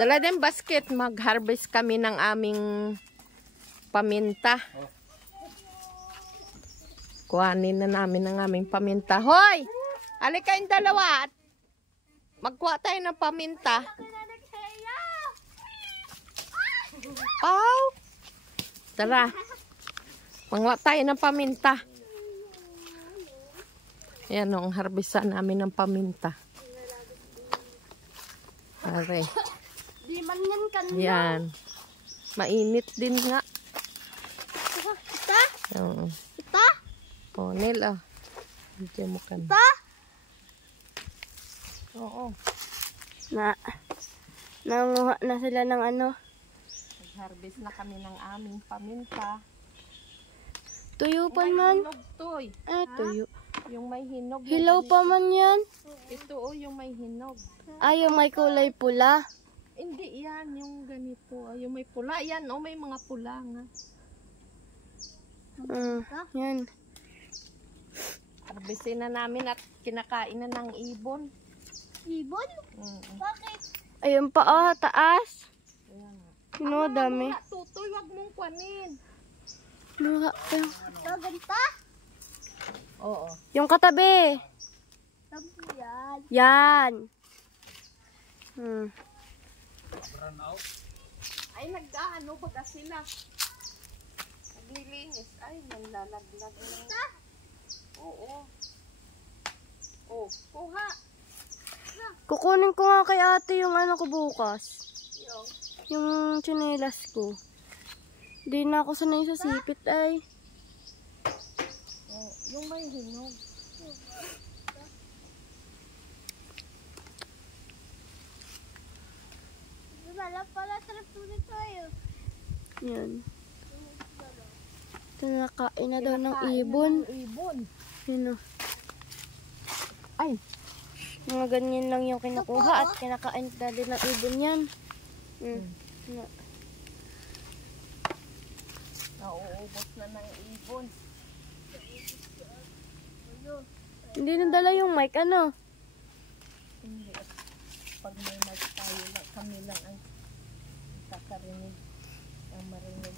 Dala din basket, mag-harvest kami ng aming paminta. Kuhanin na namin ang aming paminta. Hoy! Halika kayong dalawa at magkuha tayo ng paminta. Pau! Tara. Mangwa tayo ng paminta. Ayan o, ang harvestan namin ng paminta. Pare. Di man yan kanina. Yan. Mainit din nga. Ita? Oo. Ita? O, Nel, oh. Diyan mo ka na. Ita? Oo. Nanguha na sila ng ano. Nag-harvest na kami ng aming paminta. Tuyo pa man. Hinog to, eh. Tuyo. Yung may hinog. Hilaw pa man yan. Ito, oh, yung may hinog. Yung may kulay pula. Hindi yan, yung ganito. Yung may pula. Yan, oh, may mga pula nga. Yan. Harvestin na namin at kinakain na ng ibon. Ibon? Bakit? Ayun pa, taas. Ayan nga. Sino, dami. Tutoy, wag mong kwanin. Mura. Ganta? Oo. Yung katabi. Yan. Yan. Ay, nag-ano baga sila. Naglilinis. Ay, nanlalaglag na. Oo. Oh, kuha. Kukunin ko nga kay ate yung ano ko bukas. Yung? Yung tsinelas ko. Di na ako sanay sa sipit ay. Oh, yung may hinog. Pala sarap tuloy tayo. Yan. Ito nakain na daw ng ibon. Yun o. Ay. Mga ganyan lang yung kinukuha at kinakain na din ng ibon yan. Nauubos na ng ibon. Hindi nadala yung mic, ano? Hindi. Pag may mic tayo, kami lang ang kakarinig. Ang marinig.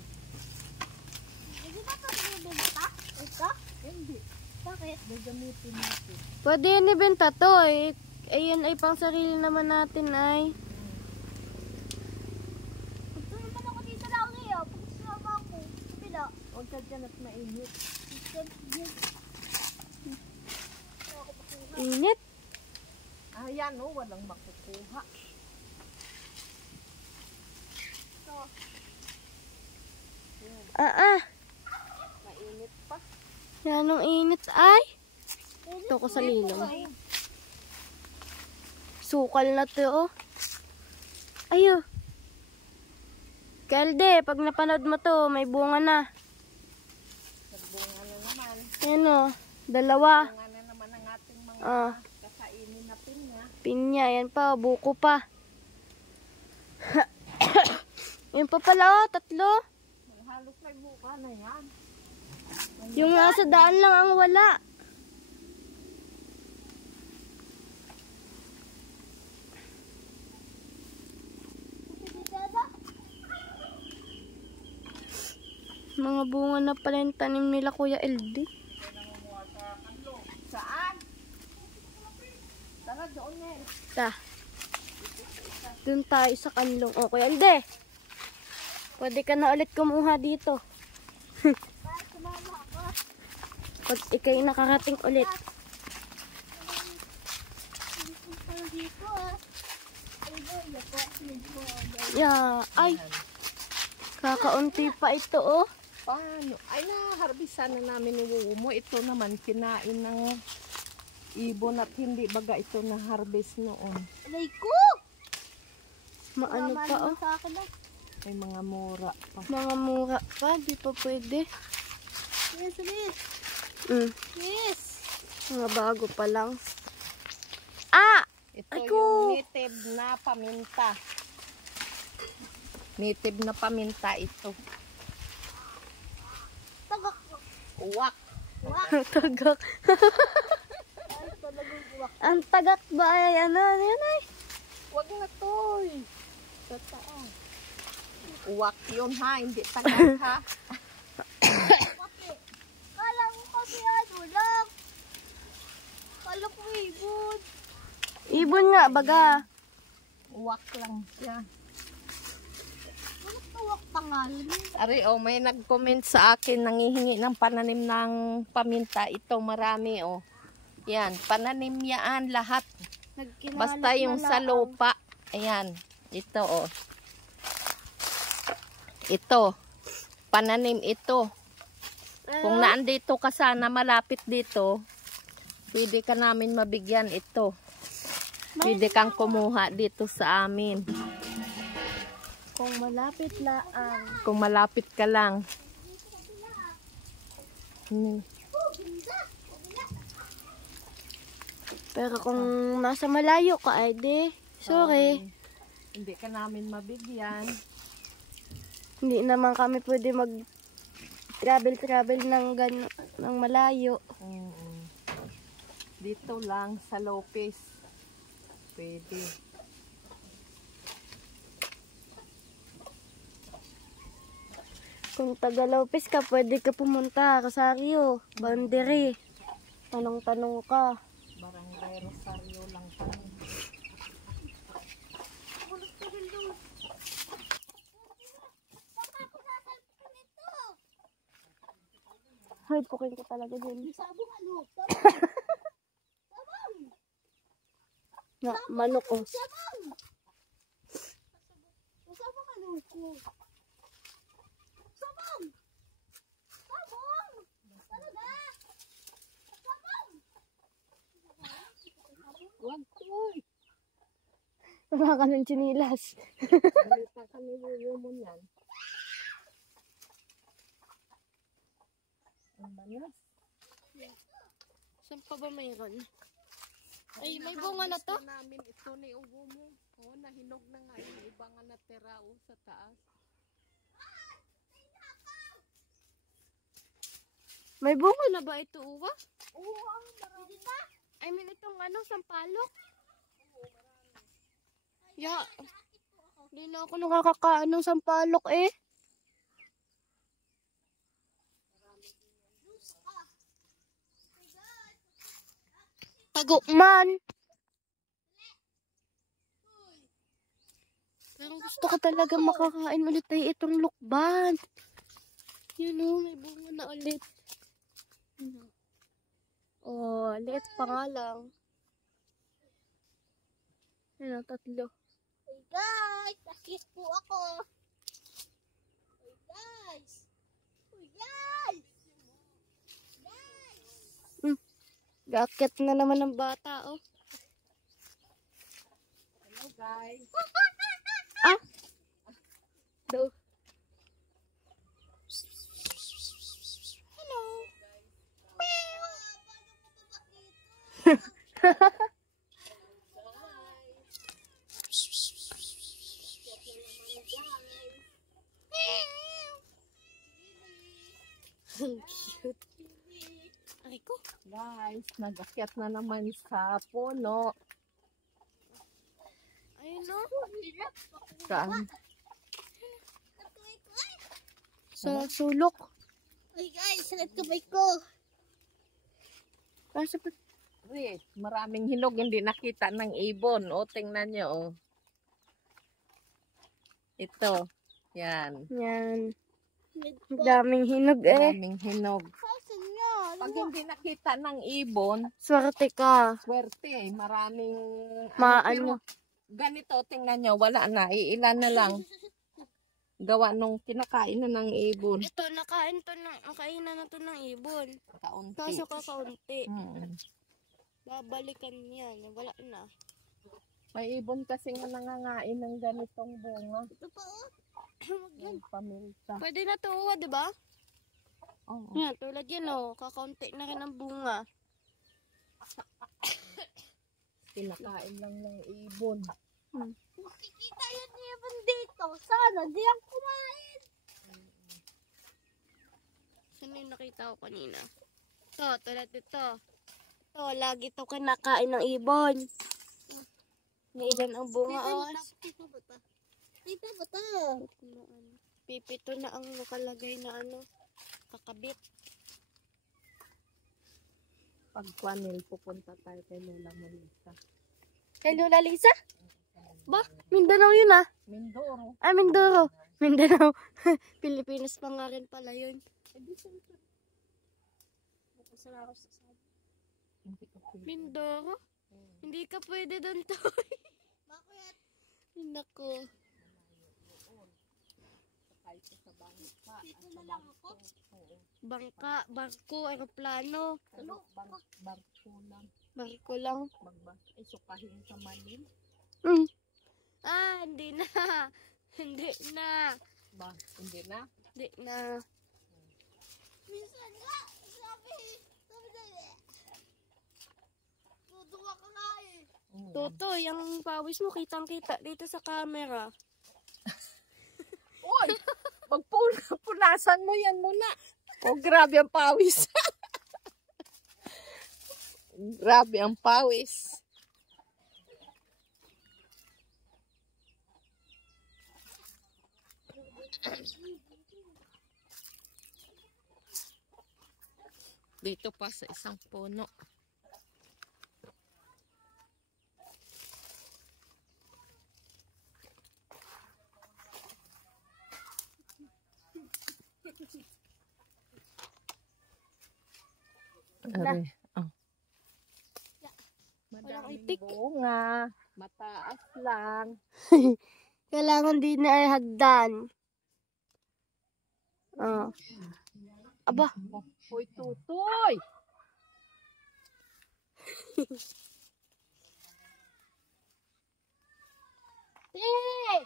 Hindi ba pag bibenta? Ito? Hindi. Bakit? Gagamitin natin. Pwede yan ibenta to eh. Ayan ay pang sarili naman natin ay. Gusto naman ako dito lang ngayon. Pag sumama ako, kapila. Huwag ka dyan at mainit. Init. Ayan o, walang makukuha. Mainit pa. Yan ang init ay. Ito ko sa lilong. Sukal na to oh. Ayo. Kelde, pag napanood mo to, may bunga na. Nagbunga na naman. Yan oh, dalawa. Bunga na naman ang ating mga kakainin na pinya. Pinya, yan pa, buko pa. Yan pa pala oh, tatlo. Halos may buka na yan. Yung nasa daan lang ang wala. Mga bunga na pala yung tanim nila Kuya LD. Saan? Tara doon eh. Doon tayo sa kanlong. O Kuya LD, pwede ka na ulit kumuha dito. Pag ikay nakarating ulit. Yeah, ay. Kakaunti pa ito oh. Paano? Ay, naharbisan na namin ni Wumo. Ito naman, kinain ng ibon at hindi baga ito na-harvest noon. Aray ko! Maano pa oh. Sa akin na. May mga mura pa. Mga mura pa, di pa pwede. Yes, yes. Yes. Mga bago pa lang. Ito Ay, yung native na paminta. Native na paminta ito. Tagak. Uwak. Tagak. Ay, talagang Ang tagak ba ay ano yun ay? Huwag na toy. Totoo. Uwak yun ha, hindi tagak ha. Kala ko kasi ano lang. Kala ko ibon. Ibon nga baga. Uwak lang siya. Ano tawak pangalan? Ari, oh, may nag-comment sa akin, nangihingi ng pananim ng paminta. Ito, marami, oh. Yan, pananim yan lahat. Nagkinalat Basta yung na sa lang. lupa. Ayan, ito, oh. Ito, pananim ito. Kung naandito ka sana, malapit dito, pwede ka namin mabigyan ito. Pwede kang kumuha dito sa amin. Kung malapit laang. Kung malapit ka lang. Pero kung nasa malayo ka ay di. Sorry. Hindi ka namin mabigyan. Hindi naman kami pwede mag travel ng malayo. Dito lang sa Lopez. Pwede. Kung taga Lopez ka, pwede ka pumunta. Rosario, Boundary. Tanong-tanong ka. Barangay Rosario lang kami. Hoy, pukin ka talaga dyan. Sabong ano? Na, manok oh. Sabong! Sabong ano ko? Sabong! Sabong! Talaga! Sabong! Huwag toy. Wala ka ng chinilas. Balita kami mo yan. Ang banas. Saan pa ba mayroon? Ay, may bunga na to? Namin ito ni ubo mo. Oh, nahinog na nga yung iba nga natira sa taas. May bunga na ba ito, Uwa? Oo, ang marami pa. I mean, itong ano, sampalok? Ya, hindi na ako nakakakaan ng sampalok eh. Tagukman. Pero gusto ko talaga makakain ulit ay itong lukban. Yun o, may bunga na ulit. Oh, liit pa nga lang. Yan o, 3. Hey guys, nakis po ako. Hey guys. Hey guys. Gakit na naman ng bata, oh. Hello guys. Ah! Do. Hello. Ang cute. Ay ko. Guys, nag-akyat na naman sa puno. Ayun no. Saan? Sa sulok. Hey guys, salat kamay ko. Kasi pa. Uy, maraming hinog, hindi nakita ng ibon. O, tingnan nyo, oh. Ito. Yan. Yan. Ang daming hinog eh. Maraming hinog. Kasan nyo? Pag hindi nakita ng ibon, Swerte ka. swerte eh. Maraming... Maano. Ganito, tingnan nyo, wala na. Iilan na lang. Gawa nung kinakain na ng ibon. Ito, nakainan na to ng ibon. Kaunti. Kaso kakaunti. Babalikan yan. Wala na. May ibon kasi nga nangangain ng ganitong bunga. Ito pa oh. Yung paminta. Pwede na to, di ba? Oo. Yan, tulad yan oh. Kakaunti na rin ang bunga. Kinakain lang ng ibon. Makikita yun ibon dito. Sana di ang kumain. Saan yung nakita ko kanina? Ito, tulad ito. to, lagi to kinakain ng ibon. May ilan ang bunga, oh. Tita ba ta? Tita ba ta? Pipito na ang nakalagay na ano, kakabit. Pag Kwanil, pupunta tayo kay Lola Melissa. Kay Lola Lisa? Ba? Mindanao yun ah. Mindoro. Ah, Mindoro. Mindanao. Pilipinas pa nga rin pala yun. Mindoro? Hindi ka pwede doon to. Bakit? Nako. Dito na lang ako. Bangka, barko, aeroplano. Barko lang. Barko lang. Ay, sukahin sa Manil. Mm. Ah, hindi na. Hindi na. Ba, hindi na. Hindi na. Minsan nga, sabi na tutuwa ka nga eh. Toto, yung pawis mo kitang-kita dito sa camera. Uy! Punasan mo yan muna. Oh, grabe ang pawis. Grabe ang pawis. Dito pa sa isang puno. Are, oh. Madaming itik. bunga. Mataas lang. Kailangan din na ay hagdan. Ah. Aba, Hoy, tutoy! eh!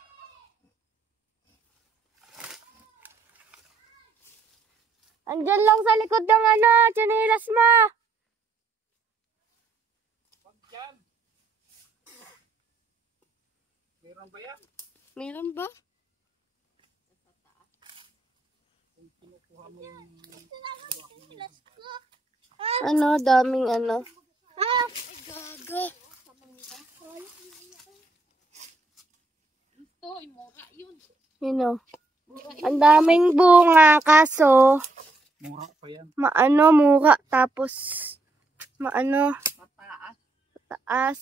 Andyan lang sa likod ng ano, tsinelas mo. Meron ba yan? Meron ba? Ano, daming ano. Ah! Ay, gaga. Tutoy, mura yun. Yun o. Ang daming bunga, kaso, Mura pa yan. maano, mura, tapos, maano, Mataas. taas.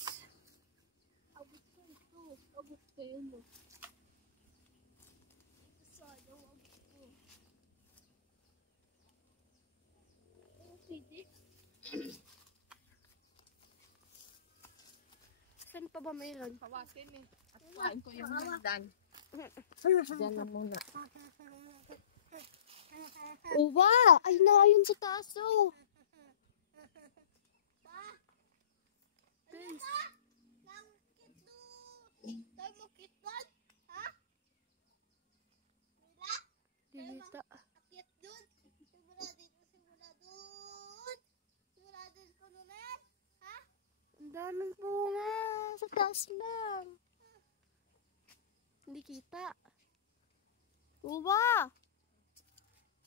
Saan pa ba mayroon? Hawakin eh. At kuhain ko yung hagdan. Diyan na muna. Uwa! Ay na, ayun sa taas oh. Guys, Tayo mo kitwan? Ha? dito. Akit dun. Simula dito, simula dun. Simula dun ko nunan. Ha? Ang daming bunga. Sa taas lang. Hindi kita. Uwa!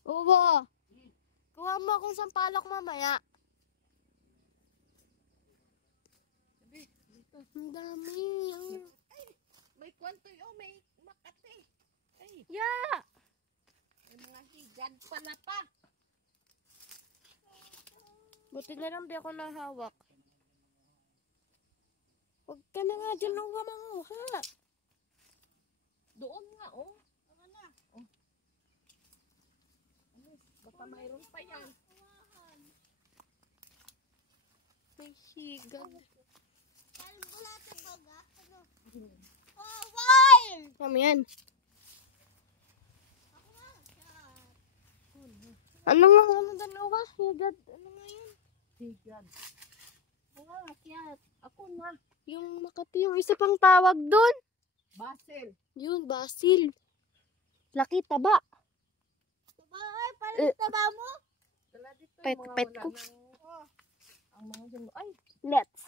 Uwa! Kuha mo akong sampalok mamaya. Ang dami. May kwanto yun. May makate. Ay, Yeah! may mga higad pala pa. Buti na lang di ako nahawak. Huwag ka na nga dyan uwa manguha. Doon nga, oh. Ano na? Oh. Ano, baka mayroon pa yan. May higad. Parang bulate baga. Ano? Oh, wild! Ano yan? Ako nga. Shot. Ano nga ano doon uwa? Higad. Ano nga yun? Higad. Ah, kiyat. Ako na. Yung Makati, yung isa pang tawag doon. Basil. Yun, basil. Laki, taba. Taba, ay, parang taba mo. Dala dito yung Pet- mga pet wala ko. ng- ang mga dyan. Ay, Let's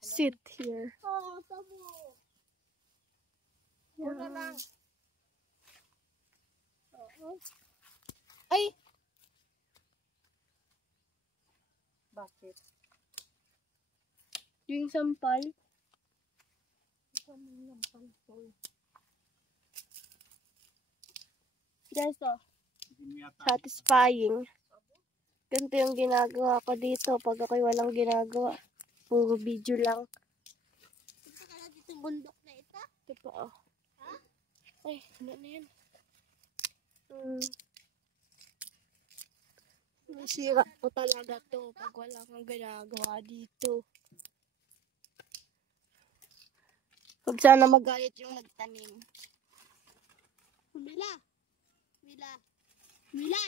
sit here. Oh, tabo. wala lang. Ay, Bakit? Yung sampal. Guys, oh. Satisfying. Ganito yung ginagawa ko dito pag ako'y walang ginagawa. Puro video lang. Punta ka na dito sa bundok na ito. Ito pa, oh. Ha? Ay, ano na yan? Masira po talaga to pag wala kang ginagawa dito. Huwag sana magalit yung nagtanim. Mila. Mila. Mila.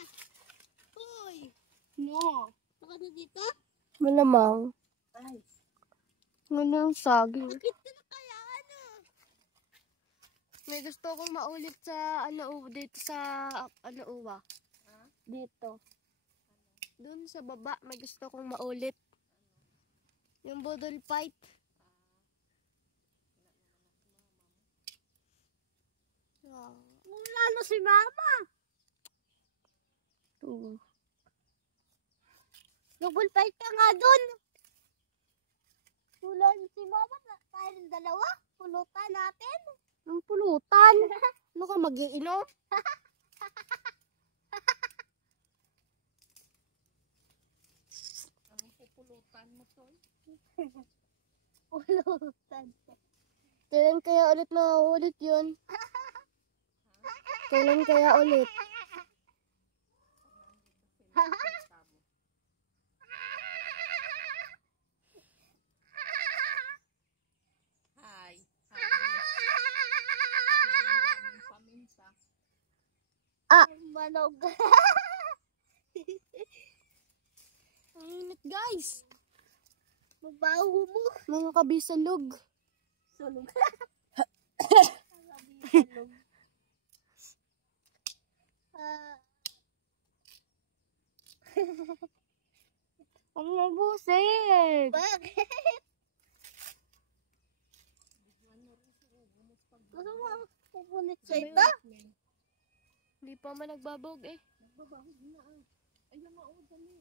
Uy. No. Punta ka na dito. Malamang. Ay. Ano yung saging? Bakit ka na kaya ano? May gusto akong maulit sa dito sa uwa. Dito. Doon sa baba, may gusto akong maulit. Yung budol fight. Wala na si mama. Double fight ka nga dun. Wala na si mama. Tayo ng dalawa. Pulutan natin. Ang pulutan. Ano ka, mag-iinom? Pulutan mo to. Pulutan. Kailan kaya ulit ulit yun? Kailan kaya ulit? Hi. Sobrang paminsa. Manog. Ang init, guys. Mabaho mo. Mga kabisalog. Sunog. Ang nabusit. Bakit? Gusto mo pupunit sa ito? Hindi pa man nagbabog eh. Nagbabahog na ah. Ayun nga oh, dali.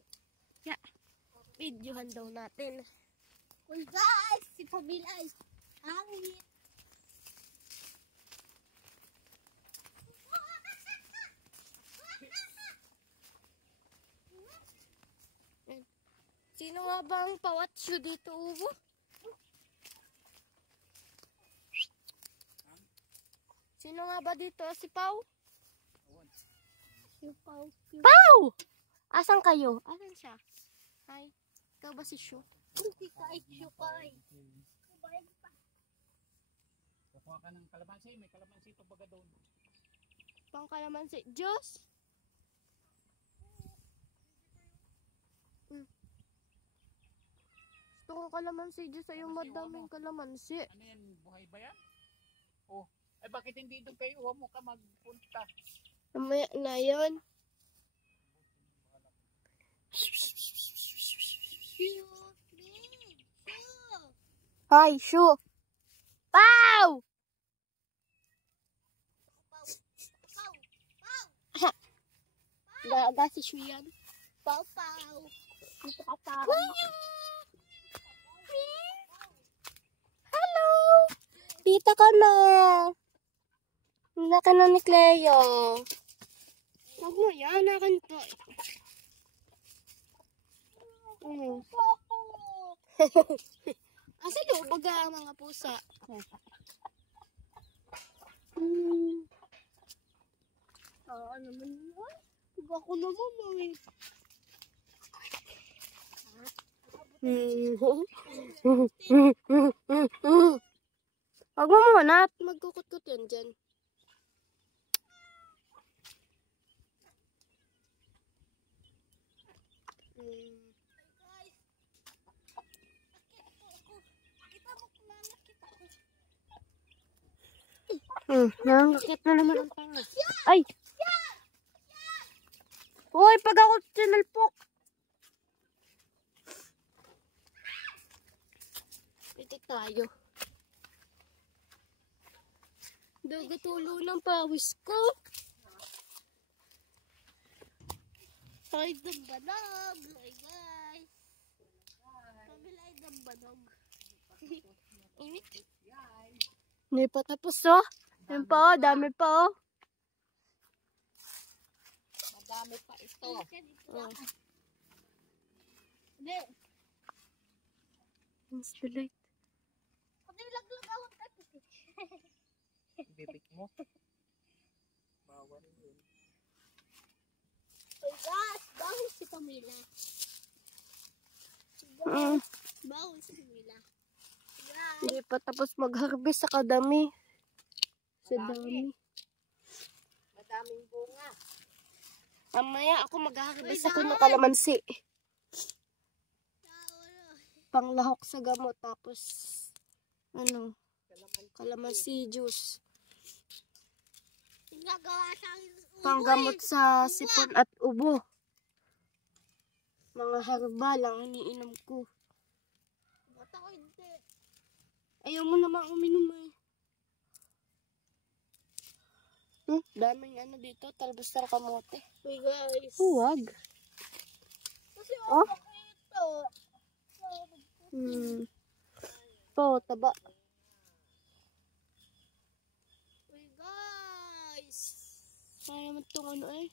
Yeah. Videohan daw natin. Uy guys, si Pamela ay hangin. Sino nga ba ang pawatso dito, Ubo? Sino nga ba dito? Si Pau? Si Pau. Pau! Asan kayo? Asan siya? Hi. Ikaw ba si Shu? Hindi ka isyukay. Kukuha ka ng kalamansi, may kalamansi ito baga doon. Pang kalamansi. Diyos! Gusto kong kalamansi. Diyos ay yung madaming kalamansi. Ano yan, buhay ba yan? Oh, ay bakit hindi doon kayo? Huwag mo ka magpunta. Mamaya na yun. Hi, Shu! Pau! Gaga si Shu yan. Pau Pau. Dito ka pa. Hello! Dito ka na. Hindi ka na ni Cleo. Huwag mo yan. Akin to. Asa loob baga ang mga pusa? Ano naman yun? Iba ko naman eh. Huwag mo muna at magkukut-kut yan dyan. Nangakit na naman ang tanga. Ay! Hoy, pag ako sinalpok! Ito tayo. Dugutulo ng pawis ko. Ay, dambanog. Ay, guys. Pamela ay dambanog. Init. Hindi pa tapos, oh. Yan pa, oh. Dami pa, oh. Madami pa ito. Hindi. It's the light. Pati laglag ako tapos. Bibig mo. Bawal yun. Oh gosh, bawal si Pamela. Mm. Bawal si Pamela. Guys. Hindi pa tapos mag-harvest sa kadami. Sa dami. Madaming bunga. Mamaya ako mag-harvest ako ng kalamansi. Panglahok sa gamot. Tapos, ano, kalamansi juice. Ginagawa sa akin. Panggamot sa sipon at ubo. Mga herbal ang iniinom ko. Ba't ako hindi? Ayaw mo naman uminom eh. Daming ano dito, talbos ng kamote. Uy guys. Huwag. Kasi Oh? ako ito. Po, taba. Uy guys. Kaya naman itong ano eh.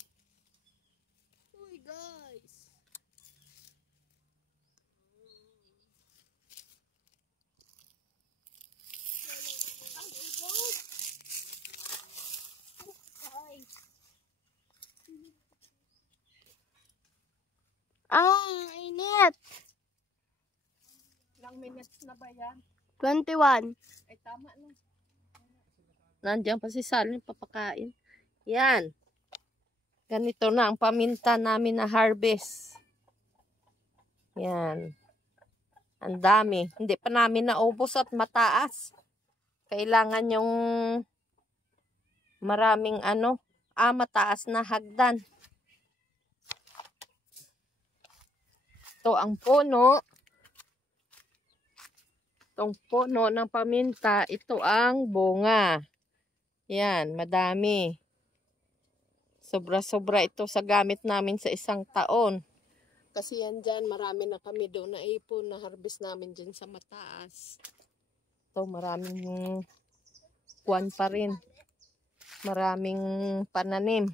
Uy guys. Init. Ilang minutes na ba yan? 21. Ay, tama na. Nandiyan pa si Sally, papakain. Yan. Ganito na ang paminta namin na harvest. Yan. Ang dami. Hindi pa namin naubos at mataas. Kailangan yung maraming mataas na hagdan. Ito ang puno. Itong puno ng paminta, ito ang bunga. Yan, madami. Sobra-sobra ito sa gamit namin sa isang taon. Kasi yan dyan, marami na kami doon na ipon na harvest namin dyan sa mataas. Ito, maraming kuwan pa rin. Maraming pananim.